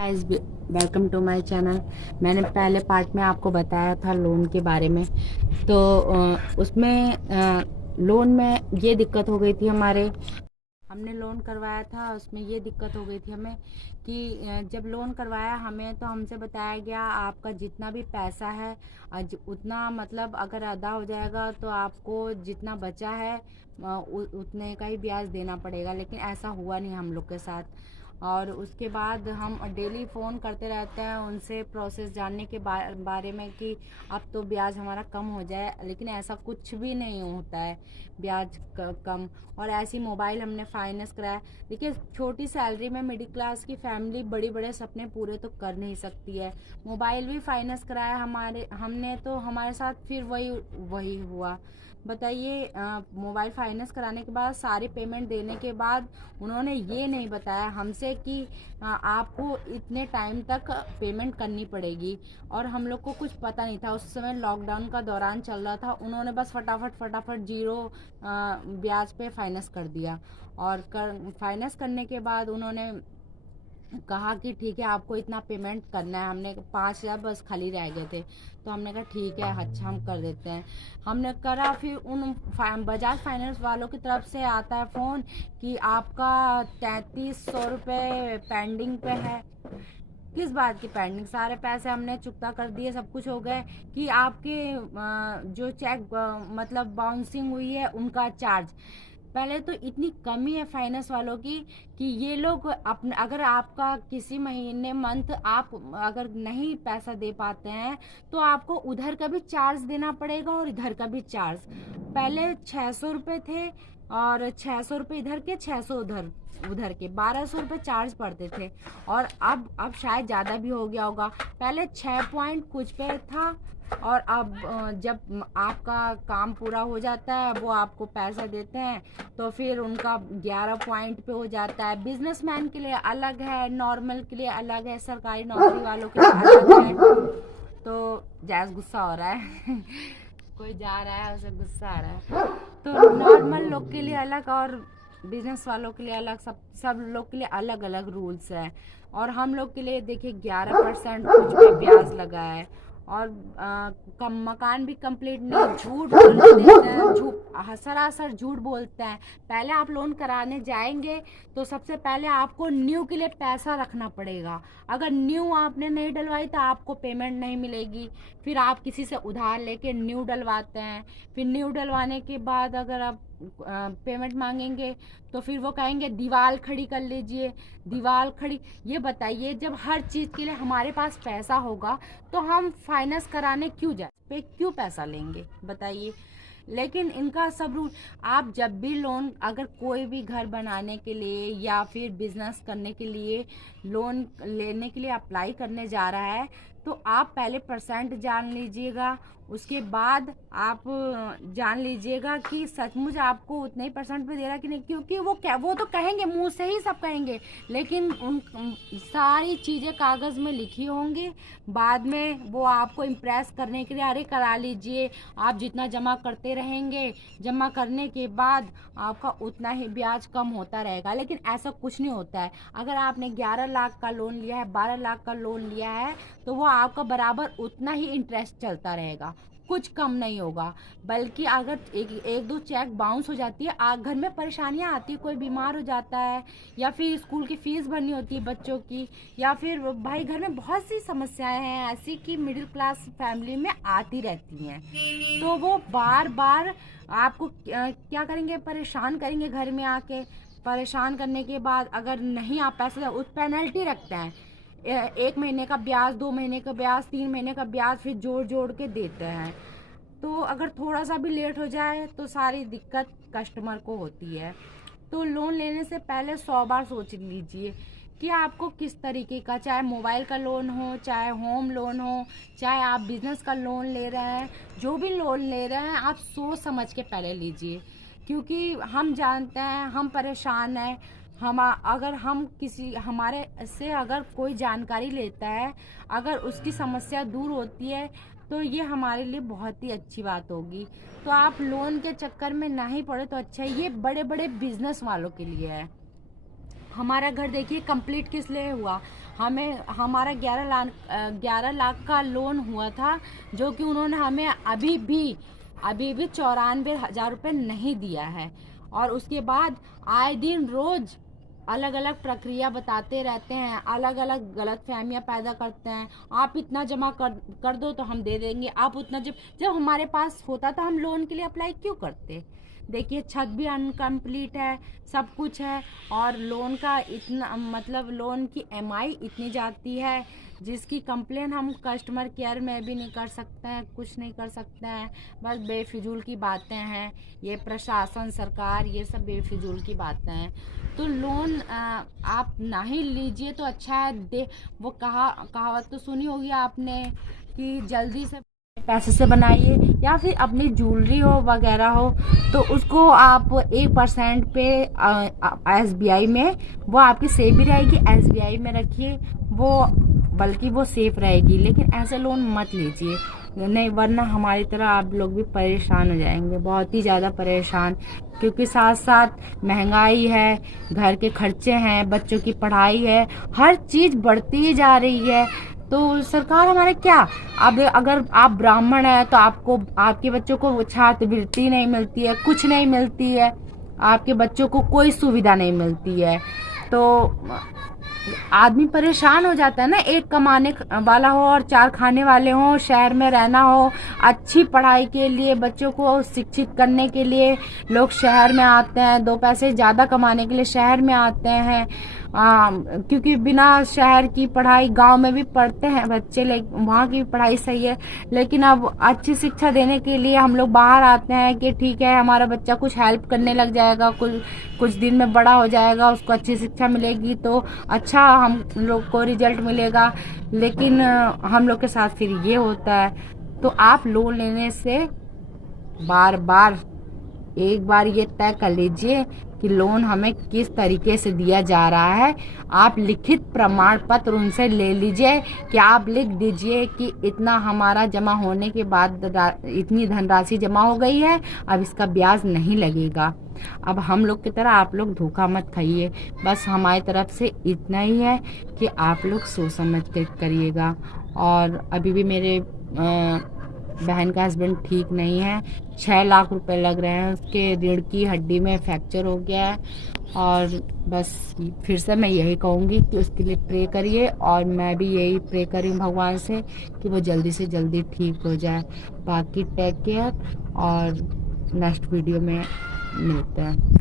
Guys, welcome to my channel. मैंने पहले part में आपको बताया था लोन के बारे में। तो उसमें लोन में ये दिक्कत हो गई थी हमने लोन करवाया था, उसमें ये दिक्कत हो गई थी हमें कि जब लोन करवाया हमें तो हमसे बताया गया आपका जितना भी पैसा है उतना मतलब अगर अदा हो जाएगा तो आपको जितना बचा है उतने का ही ब्याज देना पड़ेगा। लेकिन ऐसा हुआ नहीं हम लोग के साथ। और उसके बाद हम डेली फ़ोन करते रहते हैं उनसे प्रोसेस जानने के बारे में कि अब तो ब्याज हमारा कम हो जाए, लेकिन ऐसा कुछ भी नहीं होता है। ब्याज कम। और ऐसी मोबाइल हमने फाइनेंस कराया। देखिए, छोटी सैलरी में मिडिल क्लास की फैमिली बड़े बड़े सपने पूरे तो कर नहीं सकती है। मोबाइल भी फाइनेंस कराया हमने, तो हमारे साथ फिर वही वही हुआ। बताइए, मोबाइल फाइनेंस कराने के बाद सारी पेमेंट देने के बाद उन्होंने ये नहीं बताया हमसे कि आपको इतने टाइम तक पेमेंट करनी पड़ेगी। और हम लोग को कुछ पता नहीं था, उस समय लॉकडाउन का दौरान चल रहा था। उन्होंने बस फटाफट फटाफट जीरो ब्याज पे फाइनेंस कर दिया। और फाइनेंस करने के बाद उन्होंने कहा कि ठीक है आपको इतना पेमेंट करना है। हमने 5,000 बस खाली रह गए थे, तो हमने कहा ठीक है, अच्छा हम कर देते हैं। हमने करा, फिर उन बजाज फाइनेंस वालों की तरफ से आता है फ़ोन कि आपका 3,300 रुपये पेंडिंग पे है। किस बात की पेंडिंग? सारे पैसे हमने चुकता कर दिए, सब कुछ हो गए कि आपके जो चेक मतलब बाउंसिंग हुई है उनका चार्ज। पहले तो इतनी कमी है फाइनेंस वालों की कि ये लोग अपने अगर आपका किसी महीने मंथ आप अगर नहीं पैसा दे पाते हैं तो आपको उधर का भी चार्ज देना पड़ेगा और इधर का भी चार्ज। पहले 600 रुपये थे और 600 रुपये इधर के, 600 उधर उधर के, 1,200 रुपये चार्ज पड़ते थे। और अब शायद ज़्यादा भी हो गया होगा। पहले 6 पॉइंट कुछ पे था और अब जब आपका काम पूरा हो जाता है वो आपको पैसा देते हैं तो फिर उनका 11 पॉइंट पे हो जाता है। बिजनेसमैन के लिए अलग है, नॉर्मल के लिए अलग है, सरकारी नौकरी वालों के लिए अलग है। तो जैस गुस्सा हो रहा है कोई जा रहा है उसे गुस्सा आ रहा है। तो नॉर्मल लोग के लिए अलग और बिजनेस वालों के लिए अलग, सब लोग के लिए अलग अलग रूल्स है। और हम लोग के लिए देखिए 11% कुछ पे ब्याज लगा है। और कम मकान भी कंप्लीट नहीं, झूठ बोलने देते हैं, सरासर झूठ बोलते हैं। पहले आप लोन कराने जाएंगे तो सबसे पहले आपको न्यू के लिए पैसा रखना पड़ेगा। अगर न्यू आपने नहीं डलवाई तो आपको पेमेंट नहीं मिलेगी। फिर आप किसी से उधार लेके न्यू डलवाते हैं। फिर न्यू डलवाने के बाद अगर आप पेमेंट मांगेंगे तो फिर वो कहेंगे दीवार खड़ी कर लीजिए। दीवार खड़ी, ये बताइए, जब हर चीज़ के लिए हमारे पास पैसा होगा तो हम फाइनेंस कराने क्यों जाए, पे क्यों पैसा लेंगे बताइए। लेकिन इनका सब रूल, आप जब भी लोन अगर कोई भी घर बनाने के लिए या फिर बिजनेस करने के लिए लोन लेने के लिए अप्लाई करने जा रहा है तो आप पहले परसेंट जान लीजिएगा। उसके बाद आप जान लीजिएगा कि सचमुच आपको उतने ही परसेंट पे दे रहा है कि नहीं। क्योंकि वो तो कहेंगे, मुंह से ही सब कहेंगे, लेकिन उन सारी चीज़ें कागज़ में लिखी होंगी। बाद में वो आपको इम्प्रेस करने के लिए अरे करा लीजिए, आप जितना जमा करते रहेंगे, जमा करने के बाद आपका उतना ही ब्याज कम होता रहेगा। लेकिन ऐसा कुछ नहीं होता है। अगर आपने 11 लाख का लोन लिया है, 12 लाख का लोन लिया है तो वो आपका बराबर उतना ही इंटरेस्ट चलता रहेगा, कुछ कम नहीं होगा। बल्कि अगर एक दो चेक बाउंस हो जाती है, घर में परेशानियां आती है, कोई बीमार हो जाता है या फिर स्कूल की फीस भरनी होती है बच्चों की, या फिर भाई घर में बहुत सी समस्याएं हैं ऐसी कि मिडिल क्लास फैमिली में आती रहती हैं। तो वो बार बार आपको क्या करेंगे, परेशान करेंगे घर में आके। परेशान करने के बाद अगर नहीं आप पैसे उस पेनल्टी रखते हैं, 1 महीने का ब्याज, 2 महीने का ब्याज, 3 महीने का ब्याज, फिर जोड़ जोड़ के देते हैं। तो अगर थोड़ा सा भी लेट हो जाए तो सारी दिक्कत कस्टमर को होती है। तो लोन लेने से पहले 100 बार सोच लीजिए कि आपको किस तरीके का, चाहे मोबाइल का लोन हो, चाहे होम लोन हो, चाहे आप बिजनेस का लोन ले रहे हैं, जो भी लोन ले रहे हैं आप सोच समझ के पहले लीजिए। क्योंकि हम जानते हैं, हम परेशान हैं। अगर हम किसी हमारे से अगर कोई जानकारी लेता है, अगर उसकी समस्या दूर होती है तो ये हमारे लिए बहुत ही अच्छी बात होगी। तो आप लोन के चक्कर में ना ही पड़े तो अच्छा है। ये बड़े बड़े बिजनेस वालों के लिए है। हमारा घर देखिए कंप्लीट किस लिए हुआ, हमें हमारा 11 लाख का लोन हुआ था, जो कि उन्होंने हमें अभी भी 94,000 रुपये नहीं दिया है। और उसके बाद आए दिन रोज अलग अलग प्रक्रिया बताते रहते हैं, अलग अलग गलत फहमियाँ पैदा करते हैं। आप इतना जमा कर दो तो हम दे देंगे, आप उतना जब हमारे पास होता तो हम लोन के लिए अप्लाई क्यों करते। देखिए छत भी अनकम्प्लीट है, सब कुछ है, और लोन का इतना मतलब लोन की EMI इतनी जाती है जिसकी कंप्लेन हम कस्टमर केयर में भी नहीं कर सकते हैं, कुछ नहीं कर सकते हैं। बस बेफिजूल की बातें हैं, ये प्रशासन सरकार ये सब बेफिजूल की बातें हैं। तो लोन आप ना ही लीजिए तो अच्छा है। वो कहावत तो सुनी होगी आपने कि जल्दी से पैसे से बनाइए, या फिर अपनी ज्वेलरी हो वगैरह हो तो उसको आप 1% पे SBI में, वो आपकी सेफ भी रहेगी, SBI में रखिए, वो बल्कि वो सेफ रहेगी। लेकिन ऐसे लोन मत लीजिए, नहीं वरना हमारी तरह आप लोग भी परेशान हो जाएंगे, बहुत ही ज़्यादा परेशान। क्योंकि साथ साथ महंगाई है, घर के खर्चे हैं, बच्चों की पढ़ाई है, हर चीज़ बढ़ती ही जा रही है। तो सरकार हमारे क्या, अब अगर आप ब्राह्मण है तो आपको आपके बच्चों को छात्रवृत्ति नहीं मिलती है, कुछ नहीं मिलती है, आपके बच्चों को कोई सुविधा नहीं मिलती है। तो आदमी परेशान हो जाता है ना, एक कमाने वाला हो और 4 खाने वाले हो, शहर में रहना हो, अच्छी पढ़ाई के लिए बच्चों को शिक्षित करने के लिए लोग शहर में आते हैं, 2 पैसे ज़्यादा कमाने के लिए शहर में आते हैं। क्योंकि बिना शहर की पढ़ाई गांव में भी पढ़ते हैं बच्चे, लेकिन वहाँ की पढ़ाई सही है। लेकिन अब अच्छी शिक्षा देने के लिए हम लोग बाहर आते हैं कि ठीक है हमारा बच्चा कुछ हेल्प करने लग जाएगा, कुछ दिन में बड़ा हो जाएगा, उसको अच्छी शिक्षा मिलेगी तो अच्छा हम लोग को रिजल्ट मिलेगा। लेकिन हम लोग के साथ फिर ये होता है। तो आप लोन लेने से बार बार एक बार ये तय कर लीजिए कि लोन हमें किस तरीके से दिया जा रहा है। आप लिखित प्रमाण पत्र उनसे ले लीजिए कि आप लिख दीजिए कि इतना हमारा जमा होने के बाद इतनी धनराशि जमा हो गई है, अब इसका ब्याज नहीं लगेगा। अब हम लोग की तरह आप लोग धोखा मत खाइए। बस हमारी तरफ से इतना ही है कि आप लोग सोच समझ कर करिएगा। और अभी भी मेरे बहन का हस्बैंड ठीक नहीं है, 6 लाख रुपए लग रहे हैं, उसके रीढ़ की हड्डी में फ्रैक्चर हो गया है। और बस फिर से मैं यही कहूँगी कि उसके लिए प्रे करिए, और मैं भी यही प्रे करी भगवान से कि वो जल्दी से जल्दी ठीक हो जाए। बाकी टेक केयर, और नेक्स्ट वीडियो में मिलते हैं।